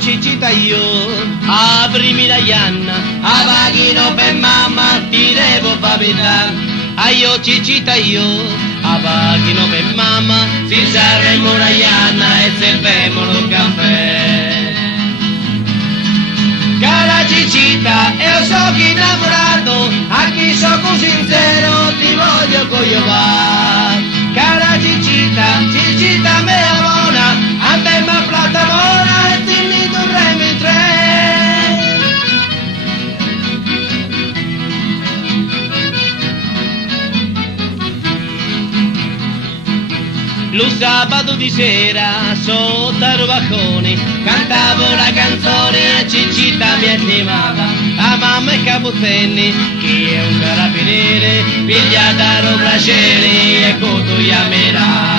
Cicita io, aprimi la ianna, a vaghino per mamma, ti devo pavitar. Io Cicita io, a vaghino per mamma, si saremo la ianna e servemo lo caffè. Cara Cicita, io sono innamorato, a chi sono sincero, ti voglio cogliovare. Cara Cicita, Cicita me amona, a te ma plata mona e ti mi dovremmo tre. Lo sabato di sera sotto al balcone cantavo la canzone e Cicita mi animava. A mamma e Capotenni che è un carabiniere pigliata lo bracciere e coto chiamerà.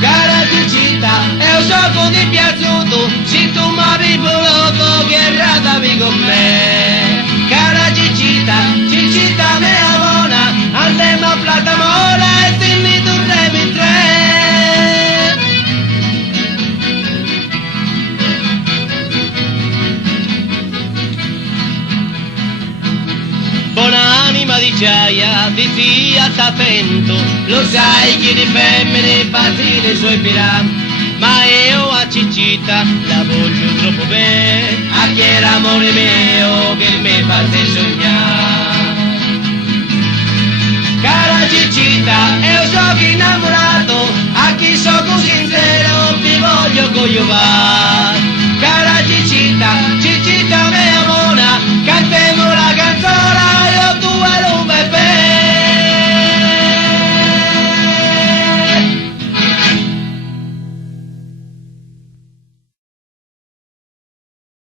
Cara Cicita, io sono di piaciuto, se tu mi hai voluto che ratavi con me. Cara Cicita, Cicita me amona, andiamo a plata mola e ti mi torneremo tre. Buon'anima di gioia, ti sia attento, lo sai che di femmine fascina i suoi pirati. Ma io a Cicita la voglio troppo bene, a chi era amore mio che mi fa sognare. Cara Cicita, io sono innamorato, a chi sono sincero ti voglio cogliovare.